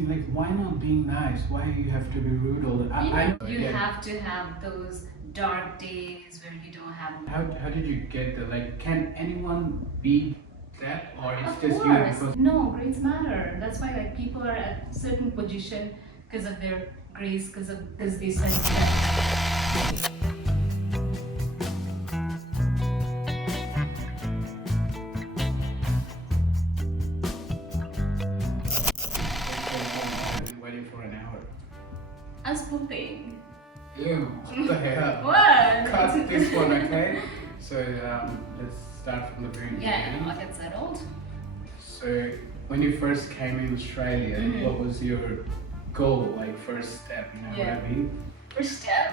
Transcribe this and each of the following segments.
think like, why not being nice? Why do you have to be rude all the time? You have to have those dark days where you don't have. How did you get there? Like, can anyone be that, or it's Of just you? course. Because No, grades matter. That's why like people are at certain position because of their grades, because they spend. I've been waiting for an hour. I'm pooping. Ew, what the hell? What? Cut this one, okay? So let's start from the very Yeah, beginning. I'll get settled. So when you first came in Australia, what was your goal, like first step, you know what I mean? First step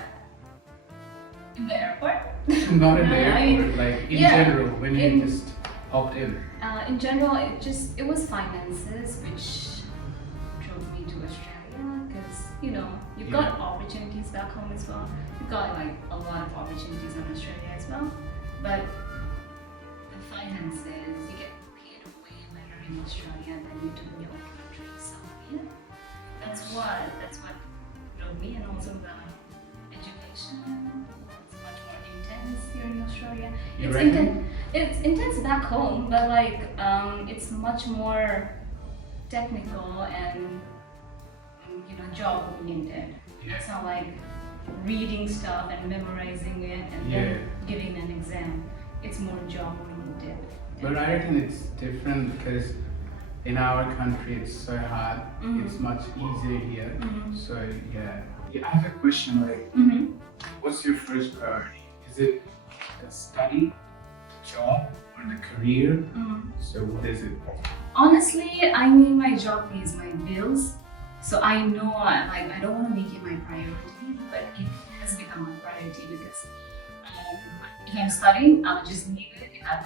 in the airport. Not in the I airport, mean, like in yeah, general, when you just hopped in. In general, it was finances which drove me to Australia because you've got opportunities back home as well. You've got like a lot of opportunities in Australia as well, but the finances, you get paid way better in Australia than you do in your own country. So yeah, that's what drove me, and also the education. It's much more intense here in Australia. You reckon? It's intense back home, but like it's much more technical and job oriented. Yeah. It's not like reading stuff and memorizing it and then giving an exam. It's more job oriented. But I reckon it's different because in our country it's so hard. It's much easier here. So yeah, I have a question. Like, what's your first priority? Is it the study, the job, or the career? So what is it? Honestly, I mean, my job pays my bills, so I know I don't want to make it my priority, but it has become my priority because if I'm studying, I'll just leave it. If I've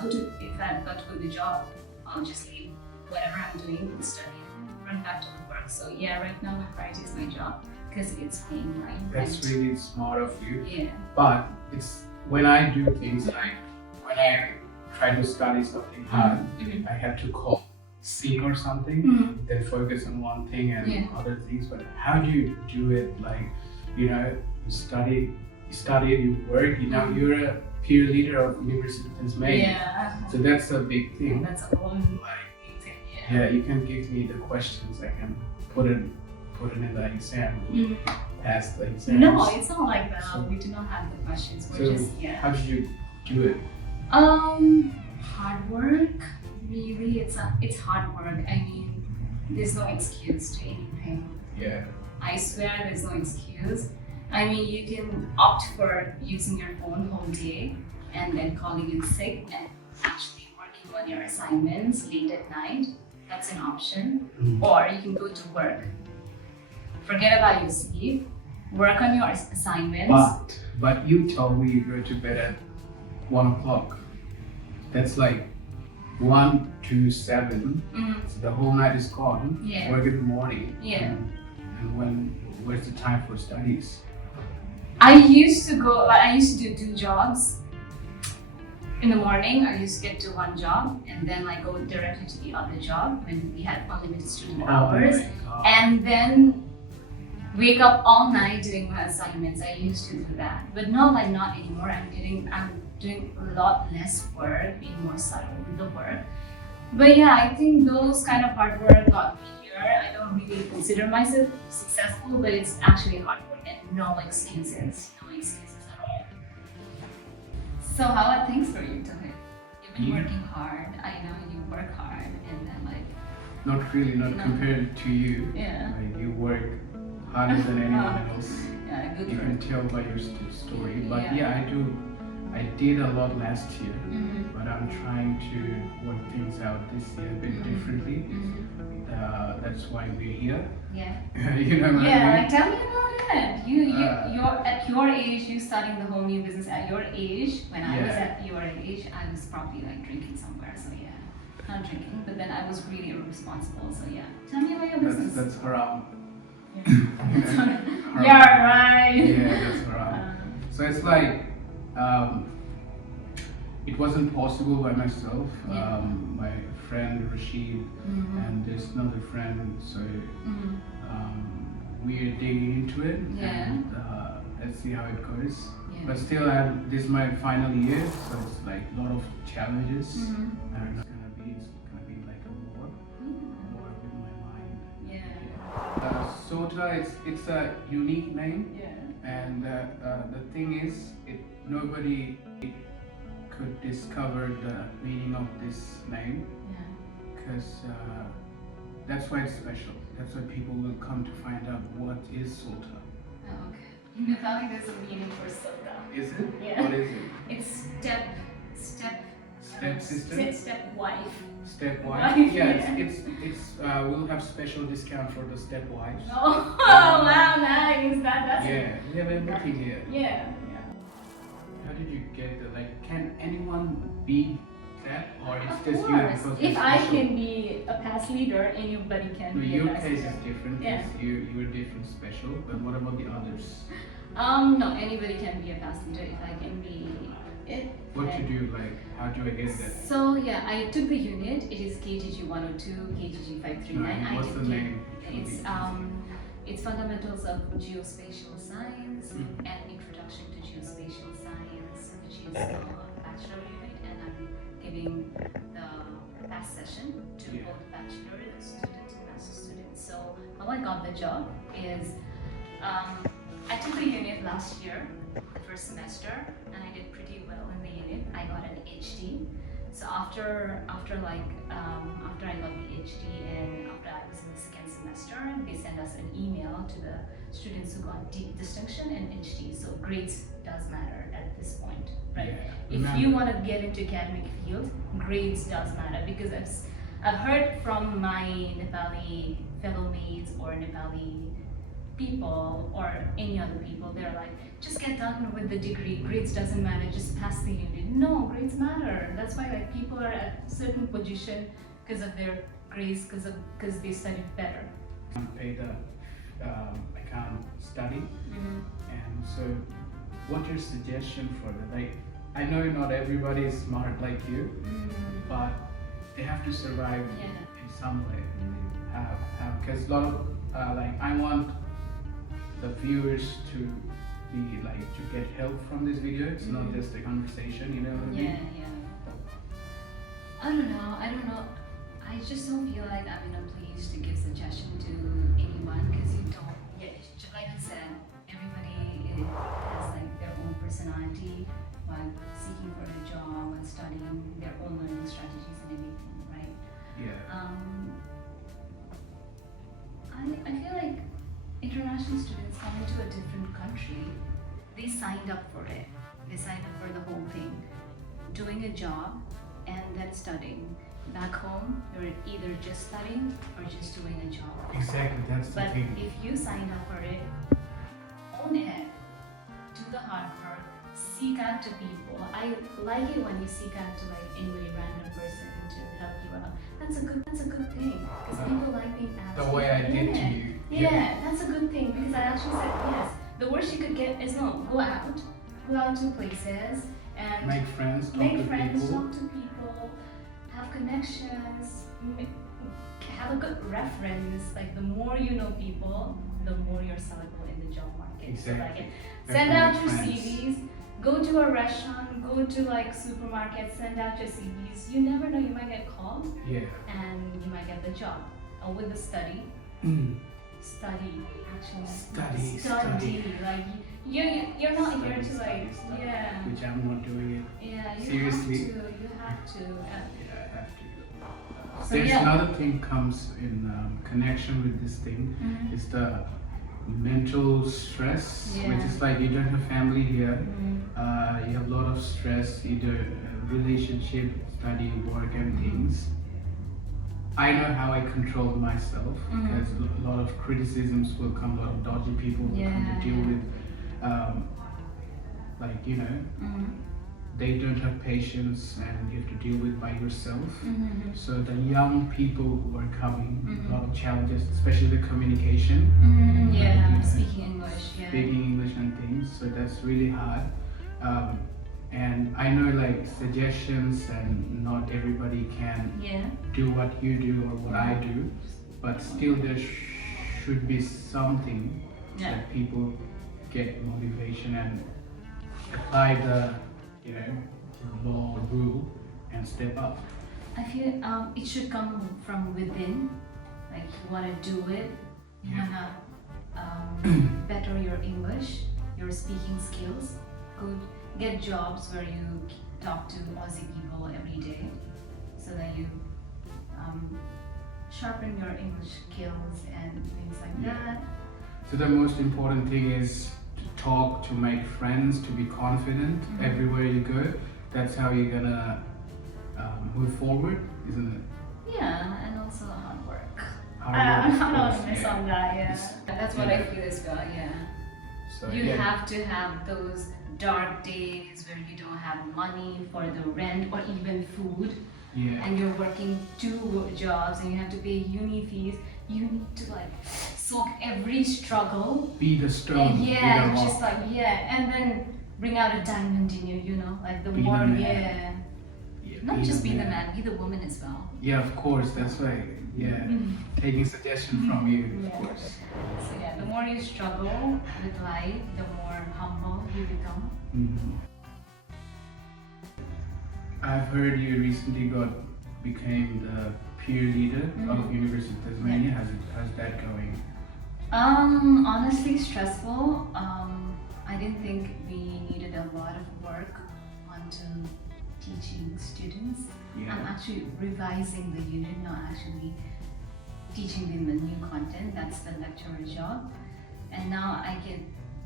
got to go to the job, I'll just leave whatever I'm doing and study and run back to the work. So yeah, right now my priority is my job because it's paying my rent. That's really smart of you. Yeah. But it's when I do things like when I try to study something hard, I have to call sick or something, then focus on one thing and other things. But how do you do it? Like, you study, you work. You're a peer leader of University of Tasmania. Yeah. So that's a big thing. That's a whole thing. Yeah, you can give me the questions. I can put it in the exam. Pass the exam. No, it's not like that. We do not have the questions. We're just how did you do it? Hard work. Really, it's hard work. I mean, there's no excuse to anything. Yeah. I swear there's no excuse. I mean, you can opt for using your phone whole day and then calling in sick and actually working on your assignments late at night. That's an option. Or you can go to work. Forget about your sleep. Work on your assignments. But you told me you go to bed at 1 o'clock. That's like 1 to 7. So the whole night is gone. Yeah. Work in the morning. Yeah. And where's the time for studies? I used to do jobs in the morning. I used to get to one job and then go directly to the other job when we had unlimited student hours, and then wake up all night doing my assignments. I used to do that, but not anymore. I'm doing a lot less work, being more subtle with the work. But yeah, I think those kind of hard work got me here. I don't really consider myself successful, but it's actually hard work and no excuses at all. So how are things for you, Tohit? You've been working hard. I know you work hard, and then Not really, not compared to you. Yeah. Like, you work harder than anyone else. Yeah, good You for can tell by your story. But yeah, I did a lot last year, but I'm trying to work things out this year a bit differently. That's why we're here. Yeah. You know what I mean? Tell me about it. You're at your age, you starting the whole new business at your age. When I was at your age, I was probably drinking somewhere. So yeah, not drinking, but then I was really irresponsible. So yeah, tell me about your business. That's haram. Yeah, right. Yeah, that's haram. So it's like, it wasn't possible by myself. My friend Rashid and there's another friend, so we're digging into it. Yeah. And let's see how it goes. Yeah. But still, this is my final year, so it's like a lot of challenges. And it's gonna be like a war with my mind. Yeah. Sota, it's a unique name. Yeah. And the thing is, nobody could discover the meaning of this name, because that's why it's special. That's why people will come to find out what is Sota. Oh, okay. In Nepali, there's a meaning for Sota. Is it? Yeah. What is it? It's step sister? Step wife. Step Wife, wife. yeah. It's we'll have special discount for the step wives. Oh, wow, nice. That's Yeah, we have everything here. Yeah. How did you get the, like, can anyone be that, or it's Of just you course. because If it's I special? can be a past leader, anybody can No, be a your past case leader. is different. Yeah. Because you're different, special. But what about the others? No, anybody can be a past leader if I can be it. What then- you do, like, how do I get that? So yeah, I took the unit. It is KGG 102, KGG 539. I What's did the name? It's fundamentals of geospatial science Mhm. and introduction to geospatial science, which is a bachelor unit, and I'm giving the past session to Yeah. both bachelor students and master students. So how I got the job is I took the unit last year, the first semester, and I did pretty well in the unit. I got an HD. So after I got the HD and after I was in the second semester, they sent us an email to the students who got distinction and HD. So grades does matter at this point, right? Yeah. If you want to get into academic field, grades does matter, because I've heard from my Nepali fellow mates or Nepali people or any other people, they're like, just get done with the degree, grades doesn't matter, just pass the unit. No, grades matter. That's why like people are at certain position because of their grades, because they studied better. I can't study. And so what's your suggestion for that? Like, I know not everybody is smart like you, but they have to survive in some way. Because a lot of like, I want the viewers to be like, to get help from this video. It's not just a conversation, you know what I mean? I don't know. I just don't feel like I'm in a place to give suggestion to anyone, because you don't. Yeah, just like I said, everybody has like their own personality while seeking for a job, while studying, their own learning strategies and everything, right? Yeah. I feel like international students coming to a different country, they signed up for it. They signed up for the whole thing, doing a job and then studying. Back home, you're either just studying or just doing a job. Exactly, that's the But thing. if you signed up for it, own it, do the hard work, seek out to people. I like it when you seek out to like any random person to help you out. That's a good thing, because people like being asked. The way I did to you. Yeah, that's a good thing, because I actually said yes. The worst you could get is no, go out to places and Make friends, talk make to friends, people. talk to people, have connections, have a good reference. Like the more you know people, the more you're sellable in the job market. Exactly. So like, send out your Friends. CVs, go to a restaurant, go to like supermarket, send out your CVs. You never know, you might get called Yeah. and you might get the job. Or with the study, actually Study. Like you're not here to Study. yeah. Which I'm not doing it. Yeah, you Seriously? have to. Yeah, I have to. So There's yeah. another thing comes in connection with this thing. Is the mental stress, which Yeah. is like you don't have family here. You have a lot of stress, either relationship, study, work, and things. I know how I control myself, because a lot of criticisms will come, a lot of dodgy people will come to deal with, like, you know, they don't have patience and you have to deal with by yourself. So the young people who are coming, a lot of challenges, especially the communication. Yeah, Like, speaking English. Yeah. Speaking English and things, so that's really hard. And I know like suggestions, and not everybody can Yeah. do what you do or what I do, but still there should be something Yeah. That people get motivation and apply the, you know, law rule and step up. I feel it should come from within. Like you want to do it, you want to better your English, your speaking skills. Good, get jobs where you talk to Aussie people every day, so that you sharpen your English skills and things like that. So the most important thing is to talk, to make friends, to be confident everywhere you go. That's how you're gonna move forward, isn't it? Yeah, and also hard work. Hard work, I'm of course, honest on that, yeah. That's what I feel as well, yeah. So, You have to have those dark days where you don't have money for the rent or even food, and you're working 2 jobs and you have to pay uni fees. You need to like soak every struggle. Be the strong. Yeah, just like and then bring out a diamond in you, you know, like the Be more, the man. not just be the man, be the woman as well. Yeah, of course, that's why, taking suggestion from you, of course. So yeah, the more you struggle with life, the more humble you become. I've heard you recently became the peer leader of University of Tasmania. How's that going? Honestly, stressful. I didn't think we needed a lot of work onto teaching students. Yeah. I'm actually revising the unit, not actually teaching them the new content. That's the lecturer's job. And now I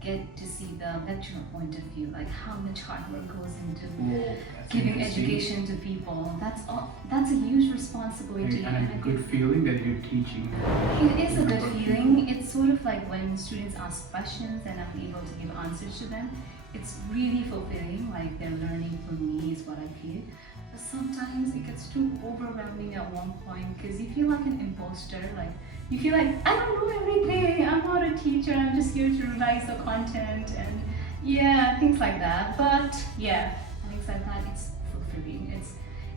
get to see the lecturer point of view, like how much hard work goes into giving education to people. That's a huge responsibility. And a good feeling that you're teaching. It is a good feeling. It's sort of like when students ask questions and I'm able to give answers to them. It's really fulfilling, like they're learning from me is what I feel. But sometimes it gets too overwhelming at one point because you feel like an imposter, like you feel like I don't know everything, I'm not a teacher, I'm just here to revise the content and things like that. But things like that, it's fulfilling.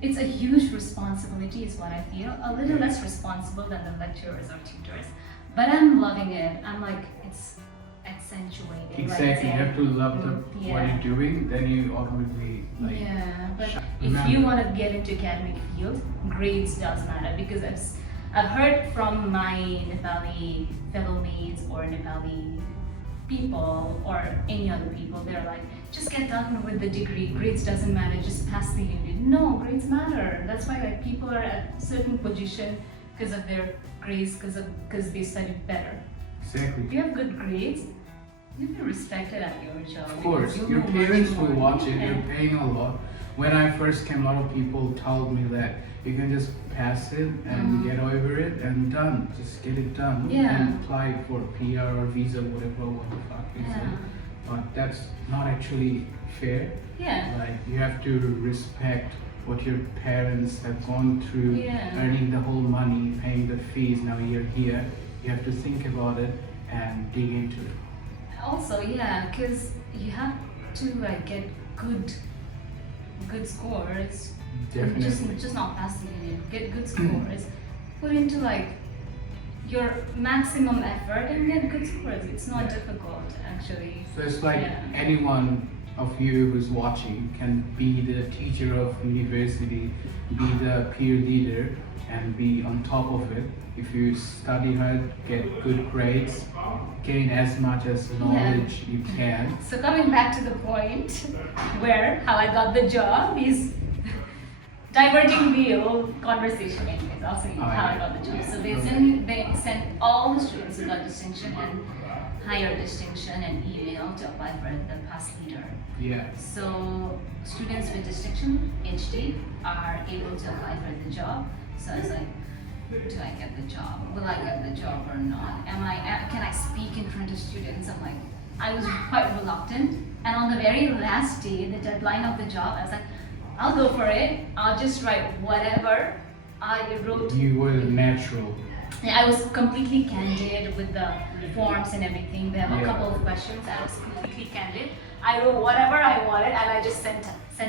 It's a huge responsibility is what I feel. A little less responsible than the lecturers or tutors. But I'm loving it. I'm like, it's accentuating. Exactly, you have to love what you're doing, then you automatically but if you want to get into academic field, grades does matter because I've heard from my Nepali fellow mates or Nepali people or any other people, they're like, just get done with the degree, grades doesn't matter, just pass the unit. No, grades matter. That's why like people are at a certain position because of their grades, because they studied better. Exactly. If you have good grades, you'll be respected at your job. Of course, your parents will watch it, you're paying a lot. When I first came, a lot of people told me that you can just pass it and get over it and done. Just get it done and apply for PR or visa, whatever, what the fuck you say. But that's not actually fair. Like you have to respect what your parents have gone through, earning the whole money, paying the fees. Now you're here. You have to think about it and dig into it. Also, because you have to like get good scores. Definitely. Just not pass the unit. Get good scores. Put into like your maximum effort and get good scores. It's not difficult actually. So it's like anyone of you who's watching can be the teacher of university, be the peer leader, and be on top of it. If you study hard, get good grades, gain as much as knowledge you can. So coming back to the point where how I got the job is diverting the whole conversation anyways. I'll say how I got the job. So they sent all the students who got distinction and higher distinction and email to apply for the past leader. So students with distinction, HD, are able to apply for the job. So I was like, do I get the job? Will I get the job or not? Can I speak in front of students? I'm like, I was quite reluctant. And on the very last day, the deadline of the job, I was like, I'll go for it. I'll just write whatever I wrote. You were natural. I was completely candid with the forms and everything. They have a couple of questions. I was completely candid. I wrote whatever I wanted and I just sent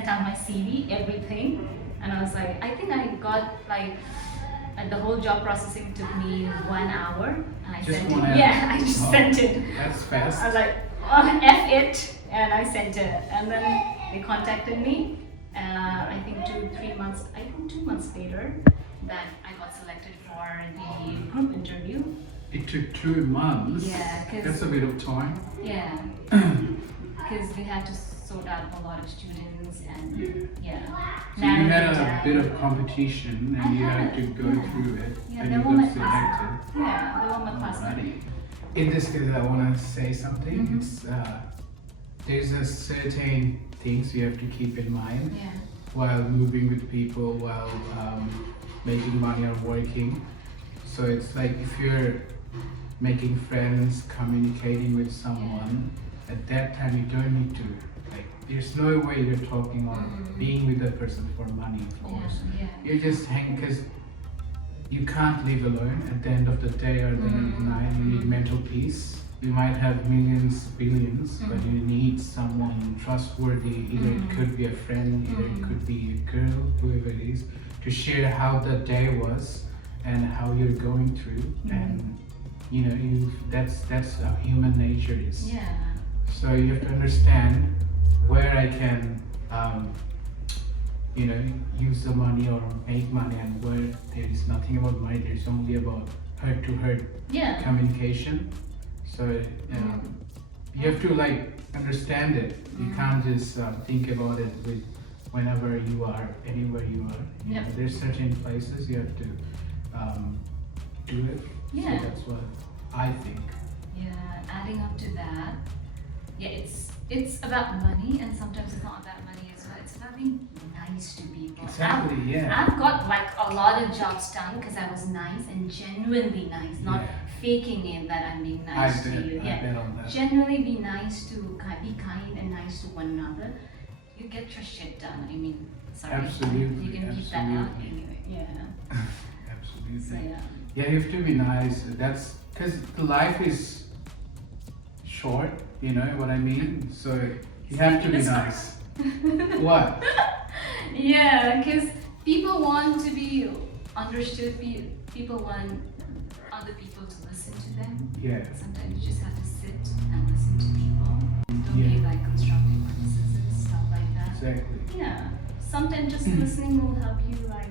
out my CV, everything. And I was like, I think I got like, the whole job processing took me 1 hour. And I Just sent one it. app? Yeah, I just Oh. sent it. That's I fast. was like, oh, F it, and I sent it. And then they contacted me. I think 2 months later, that I got selected for the group interview. It took 2 months. Yeah, 'cause- That's a bit of time. Yeah, because we had to sort out a lot of students and yeah. So you narrow had it a down. bit of competition and you had to go Yeah. through it Yeah, and they you were my got classmate. selected. Yeah, they were my classmate. Alrighty. In this case, I want to say something. Mhm. It's there's a certain things you have to keep in mind Yeah. while moving with people, while making money or working. So it's like if you're making friends, communicating with someone, at that time you don't need to, like, there's no way you're talking or being with that person for money, of course. Yeah. You're just hanging because you can't live alone. At the end of the day or the end of the night, you need mental peace. You might have millions, billions, but you need someone trustworthy. Either it could be a friend, either it could be a girl, whoever it is, to share how the day was and how you're going through. And you know, that's how human nature is. Yeah. So you have to understand where I can, you know, use the money or make money, and where there is nothing about money. There's only about heart-to-heart Yeah. communication. So you have to like understand it. You can't just think about it with whenever you are, anywhere you are. You know, there's certain places you have to do it. Yeah. So that's what I think. Yeah, adding up to that, yeah, it's about money, and sometimes it's not about money as well. It's about being nice to people. Exactly. Yeah. I've got like a lot of jobs done because I was nice and genuinely nice, not faking it that I'm being nice to you. I bet on that. Genuinely be nice to, be kind and nice to one another. You get your shit done. I mean, sorry. Absolutely, You can keep that out absolutely. anyway. Yeah. Absolutely. So yeah. Yeah, you have to be nice. That's because the life is short, you know what I mean? So you have to be nice. What? Yeah, because people want to be understood. People want other people to listen to them. Yeah. Sometimes you just have to sit and listen to people. Don't give like constructive criticism, stuff like that. Exactly. Yeah. Sometimes just listening will help you like.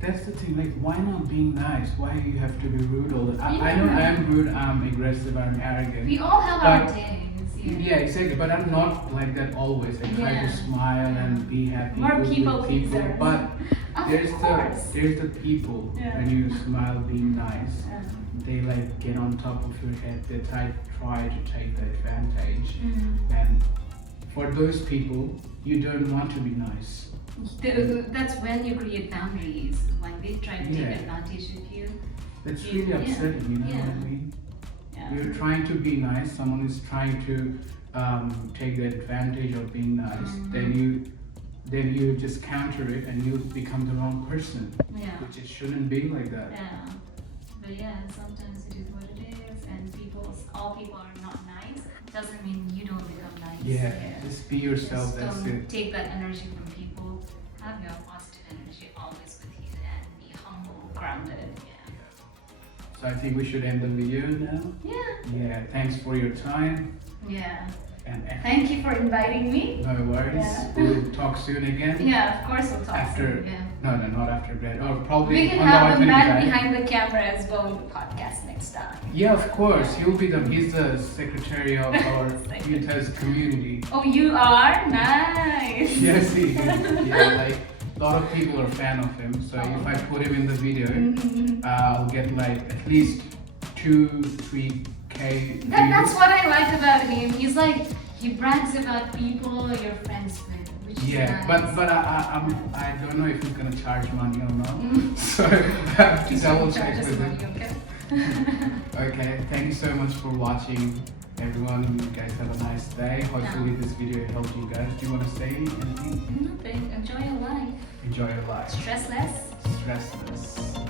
That's the thing, like why not being nice? Why do you have to be rude all the time? I know I'm rude, I'm aggressive, I'm arrogant. We all have our But- days. Yeah, exactly. But I'm not like that always. I try to smile and be happy. More good people with people. pleasers. But Of there's course. the people when you smile, being nice. They like get on top of your head. They try to take the advantage. And for those people, you don't want to be nice. That's when you create boundaries. When they try to take advantage of you. That's really upsetting. You know what I mean? Yeah. You're trying to be nice. Someone is trying to take the advantage of being nice. Then you just counter it and you become the wrong person. Yeah. Which it shouldn't be like that. Yeah. But yeah, sometimes it is what it is, and all people are not nice. Doesn't mean you don't become nice. Yeah. Just be yourself. Just That's don't it. take that energy from people. Have your positive energy always with you and be humble, grounded. So I think we should end the video now. Yeah. Yeah. Thanks for your time. Yeah. And Thank you for inviting me. no worries. Yeah. We'll talk soon again. Yeah, of course we'll talk After. soon. Yeah. No, not after bed. Or probably We can on the have a alternate man day. behind the camera as well in the podcast next time. Yeah, of course. He's the secretary of our Utah's community. Oh, you are? Nice. Yes, he is. Yeah, like a lot of people are fan of him. So if I put him in the video, I'll get like at least 2-3K. That's what I like about him. He's like, he brags about people you're friends with, which is Yeah, nice. but I don't know if he's gonna charge money or not. So I have to double check Charge us with money, him. okay? Okay, thank you so much for watching, everyone. You guys have a nice day. Hopefully this video helped you guys. Do you want to say anything? Nothing. Enjoy your life. Enjoy your life. Stress less. Stressless.